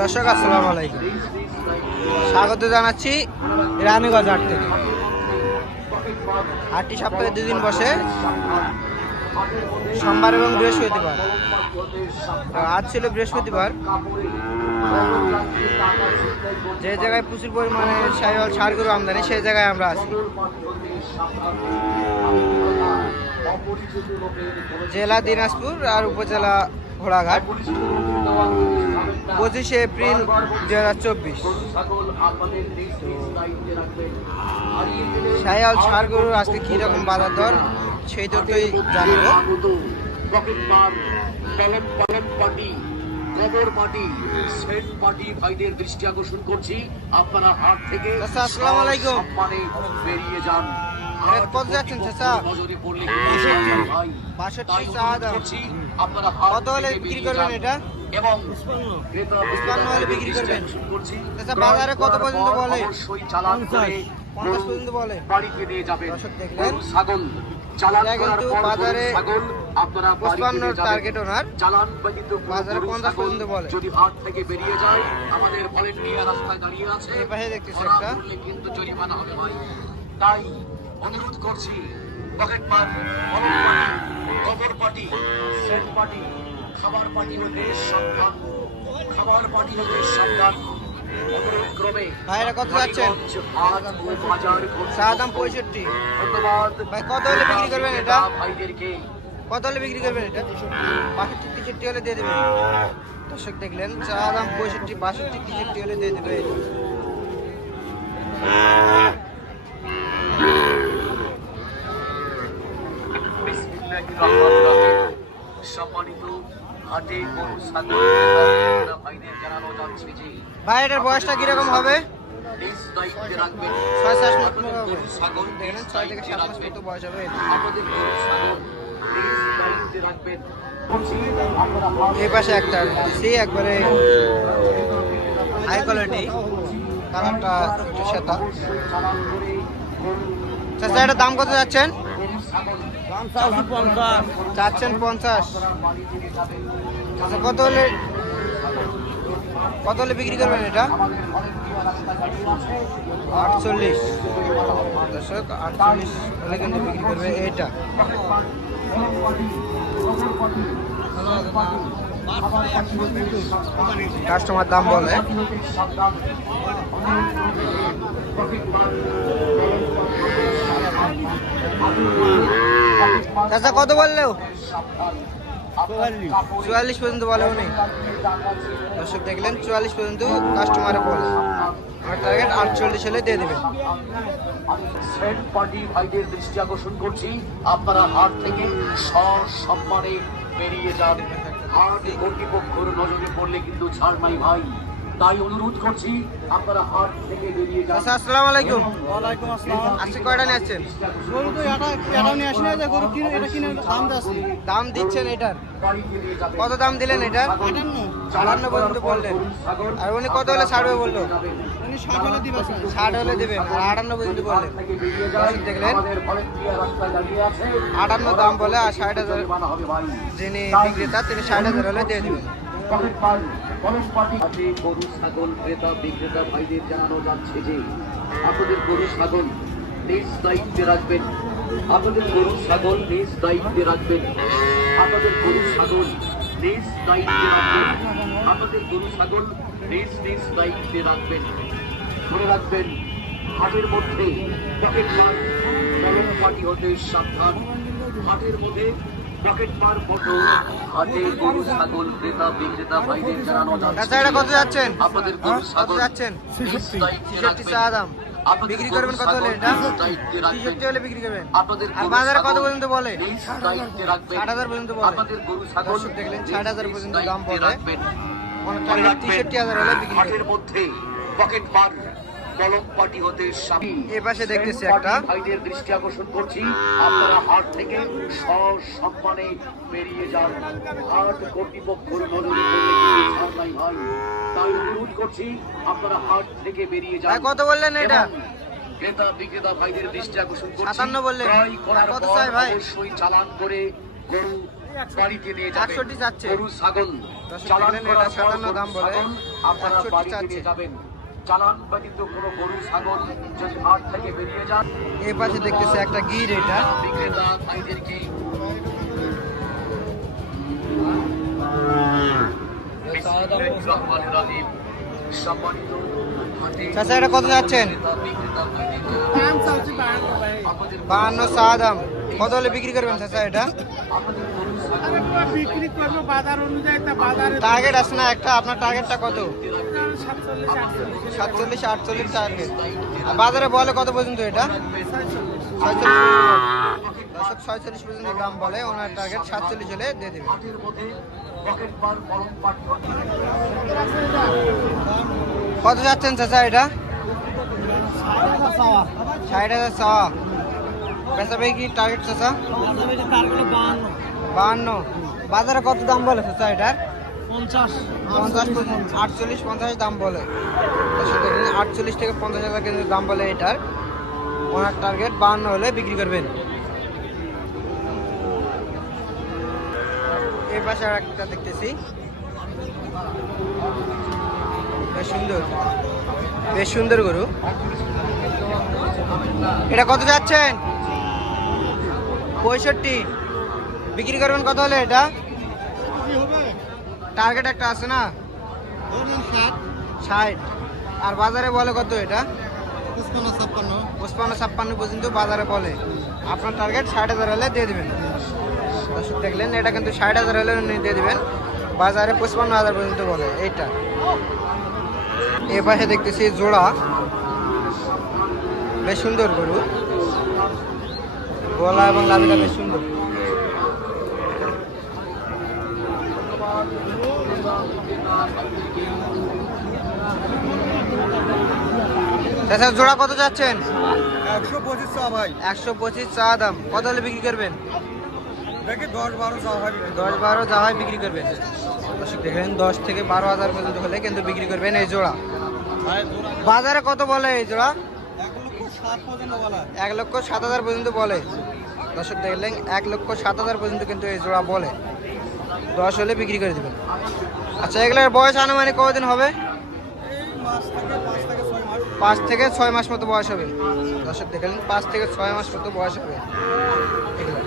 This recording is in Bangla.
দর্শক আসসালামু আলাইকুম, স্বাগত জানাচ্ছি রানীগঞ্জ হাট থেকে। হাটটি সপ্তাহে দুদিন বসে, সোমবার এবং বৃহস্পতিবার। আজ ছিল বৃহস্পতিবার। যে জায়গায় প্রচুর পরিমাণে শাহিওয়াল ষাঁড় গরু আমদানি, সেই জায়গায় আমরা আছি। জেলা দিনাজপুর আর উপজেলা ঘোড়াঘাট। 25শে এপ্রিল 2024। শাহিওয়াল ষাঁড় গরুর আজকে কীরকম বাজার দর সেই তথ্যই জানাবো। ভাইদের দৃষ্টি আকর্ষণ করছি, আপনারা হাট থেকে আসসালামু আলাইকুম। বেরিয়ে যান। কত যাচ্ছেন চাচা? নজরে পড়লে 62 চা দাম। আপনারা কত হলে বিক্রি করবেন এটা? এবং 55 হলে বিক্রি করবেন। চাচা বাজারে কত পর্যন্ত বলে? অবশ্যই চালান করে 50 পর্যন্ত বলে। বাড়িতে নিয়ে যাবেন। দর্শক দেখলেন, ছাগল চালান করার কিন্তু পর বাজারে ছাগল আপনারা 55 টার্গেট ওনার। চালান ব্যতীত বাজারে 50 পর্যন্ত বলে। যদি হাট থেকে বেরিয়ে যায়, আমাদের ভলেন্টিয়ার রাস্তায় দাঁড়িয়ে আছে, এই পাশে দেখতেছি ধরা একটা। পড়লে কিন্তু জরিমানা হবে ভাই। তাই অনুরোধ করছি, পকেট মার, কলম পার্টি, কবর পার্টি, সেট পার্টি, খাবার পার্টি হতে সাবধান, খাবার পার্টি হতে সাবধান। অনুরোধ ক্রমে ভাইরা কত যাচ্ছেন? হাট ও বাজার চা দাম 65। ধন্যবাদ ভাই কত হলে বিক্রি করবেন এটা? ভাইদেরকে। কত হলে বিক্রি করবেন এটা? 62 63 হলে দিয়ে দেবেন। দর্শক দেখলেন, চা দাম 65, 62 63 হলে দিয়ে দেবে। সম্মানিত হাটে গরু ছাগল ভাইদের জানানো যাচ্ছে যে ভাই এটার বয়সটা কিরকম হবে? নিজ দায়িত্বে রাখবেন 6-7 মাস মতো হবে। গরু ছাগল দেখলেন 6 থেকে 7 মাস মতো বয়স হবে। আমাদের গরু ছাগল নিজ দায়িত্বে রাখবেন। এই পাশে একটা সেই একবারে হাই কোয়ালিটি, কালারটা একটু সেটা। চাচা এটার দাম কত যাচ্ছেন? চাচ্ছেন 50। আচ্ছা কত হলে বিক্রি করবেন এটা? 48। দর্শক 48 হলে কিন্তু বিক্রি করবে এটা। কাস্টমার দাম বলে। চাচা কত বললেও? 44 পর্যন্ত বলে উনি। দর্শক দেখলেন, 44 পর্যন্ত কাস্টমারে বলে। আমার টার্গেট 48 হলে দিয়ে দেবেন। সেট পার্টি ভাইদের দৃষ্টি আকর্ষণ করছি, আপনারা হাট থেকে সসম্মানে বেরিয়ে যান। হাট কর্তৃপক্ষের নজরে পড়লে কিন্তু ছাড় নাই ভাই। তাই অনুরোধ করছি, আপনারা হাট থেকে বেরিয়ে যান। আচ্ছা আসসালামু আলাইকুম। ওয়ালাইকুম আসসালাম। আজকে কয়টা নিয়ে আসছেন? গরু তো এটাও নিয়ে আসি না, যে গরু কিনে এটা কিনে দাম দিচ্ছি দাম দিচ্ছেন এটার? বাড়িতে নিয়ে যাবেন। কত দাম দিলেন এটার? 58 পর্যন্ত বললেন। আর উনি কত হলে ছাড়বে বললো? উনি 60 হলে দিবা স্যার। 60 হলে দেবেন, আর 58 পর্যন্ত বললেন। দর্শক দেখলেন, আমাদের ভলেন্টিয়ার রাস্তায় দাঁড়িয়ে আছে, 58 দাম বলে, আর 60,000 জরিমানা হবে ভাই। যিনি বিক্রেতা তিনি 60,000 হলে দিয়ে দেবেন। পকেট মার, কলম পার্টি হাটে গরু ছাগল ক্রেতা বিক্রেতা ভাইদের জানানো যাচ্ছে যে আপনাদের গরু ছাগল নিজ দায়িত্বে রাখবেন। আপনাদের গরু ছাগল নিজ দায়িত্বে রাখবেন। আপনাদের গরু ছাগল নিজ দায়িত্বে রাখবেন। আপনাদের গরু ছাগল নিজ নিজ দায়িত্বে রাখবেন। ধরে রাখবেন, হাটের মধ্যে পকেট মার, কলম পার্টি হতে সাবধান। হাটের মধ্যে পকেট মার ফটো, হাটে গরু ছাগল ক্রেতা বিক্রেতা ভাইদের জানানো চাচা এটা কত যাচ্ছেন? আপনাদের গরু কত ছাগল যাচ্ছেন? নিজ দায়িত্বে 63 চা রাখবেন। দাম। আপনাদের বিক্রি গরু করবেন কত হলে ছাগল এটা? নিজ দায়িত্বে রাখবেন। 63 হলে বিক্রি করবেন। আপনাদের আর গরু বাজারে কত ছাগল পর্যন্ত বলে? নিজ দায়িত্বে রাখবেন। 60,000 পর্যন্ত বলে। আপনাদের গরু ছাগল দর্শক দেখলেন, 60,000 নিজ পর্যন্ত দাম দায়িত্বে বলে। রাখবেন। মনে মনে করেন রাখবেন, 63,000 হলে বিক্রি হাটের করবেন। মধ্যে পকেট মার, কলম পার্টি হতে সাবধান। এই পাশে দেখতেছি সেট একটা। পার্টি ভাইদের দৃষ্টি আকর্ষণ করছি, আপনারা হাট থেকে সসম্মানে বেরিয়ে যান। হাট কর্তৃপক্ষের নজরে পড়লে কিন্তু ছাড় নাই ভাই। তাই অনুরোধ করছি, আপনারা হাট থেকে বেরিয়ে যান। ভাই কত বললেন এটা? এবং ক্রেতা বিক্রেতা ভাইদের দৃষ্টি আকর্ষণ করছি, 57 বললেন। ক্রয় করার কত পর চাই ভাই? অবশ্যই চালান করে গরু বাড়িতে নিয়ে যাবেন। 61 চাচ্ছে। গরু ছাগল দর্শক চালান দেখলেন, করার এটা 57 দাম বলে, ছাগল আপনারা 61 বাড়ি চাচ্ছে। নিয়ে যাবেন। চালান ব্যতীত কোনো গরু ছাগল যদি হাট থেকে বেরিয়ে যান, এই পাশে দেখতেছি একটা গির, এটা বিক্রেতা ভাইদেরকে রহমানুর রহিম সম্মানিত হাটে চাচা এটা কত যাচ্ছেন? বিক্রেতা ভাইদেরকে দাম চাচ্ছি 52 ভাই। 52 চা দাম। কত হলে বিক্রি করবেন চাচা এটা? আমাদের গরু ছাগল আরে বাবা, বিক্রি করবো বাজার অনুযায়ী, তা বাজারে টার্গেট আছে না একটা? আপনার টার্গেটটা কত? 47 48 47 48 টার্গেট। আর বাজারে বলে কত পর্যন্ত এটা? 46। 46 পর্যন্ত দাম বলে, ওনার টার্গেট 47 হলে দিয়ে দেবে। হাটের মধ্যে পকেট বার গরম পাঠ্য কত যাচ্ছেন চাচা এটা? 60,000 চাওয়া। বেচাবে কি টার্গেট চাচা? 52। বাজারে কত দাম বলে চাচা এটার? 50 50 48 50 দাম বলে। 48 থেকে 50,000 কিন্তু দাম বলে এটার। ওনার টার্গেট 52 হলে বিক্রি করবেন। এই পাশে আর একটা দেখতেছি, বেশ সুন্দর, বেশ সুন্দর গরু। এটা কত যাচ্ছেন? 65। বিক্রি করবেন কত হলে এটা? কি হবে? টার্গেট একটা আছে না? ধরুন 60 60। আর বাজারে বলে কত এটা? 55 55 56 পর্যন্ত বাজারে বলে। আপনার টার্গেট 60,000 হলে দিয়ে দিবেন। দর্শক দেখলেন, এটা কিন্তু 60,000 হলে উনি দিয়ে দিবেন। বাজারে 55,000 পর্যন্ত বলে এইটা। এ পাশে দেখতেছি জোড়া, বেশ সুন্দর গরু, গলা এবং লাভিটা বেশ সুন্দর। চাচা জোড়া কত যাচ্ছেন? 125 চা ভাই। 125 চা দাম। কত হলে বিক্রি করবেন? দেখি 10 12 চা ভাই। 10 12 যা হয় বিক্রি করবেন। দর্শক দেখেন, 10 থেকে 12,000 পর্যন্ত হলে কিন্তু বিক্রি করবেন এই জোড়া। বাজারে কত বলে এই জোড়া? 1,60,000 পর্যন্ত বলা। 1,07,000 পর্যন্ত বলে। দর্শক দেখলেন, 1,07,000 পর্যন্ত কিন্তু এই জোড়া বলে। 10 হলে বিক্রি করে দেবেন। আচ্ছা, এগুলোর বয়স আনুমানিক কতদিন হবে? এই মাস থেকে 5 থেকে 6 মাস। 5 থেকে 6 মাস মতো বয়স হবে। দর্শক দেখলেন, 5 থেকে 6 মাস মতো বয়স হবে এগুলো।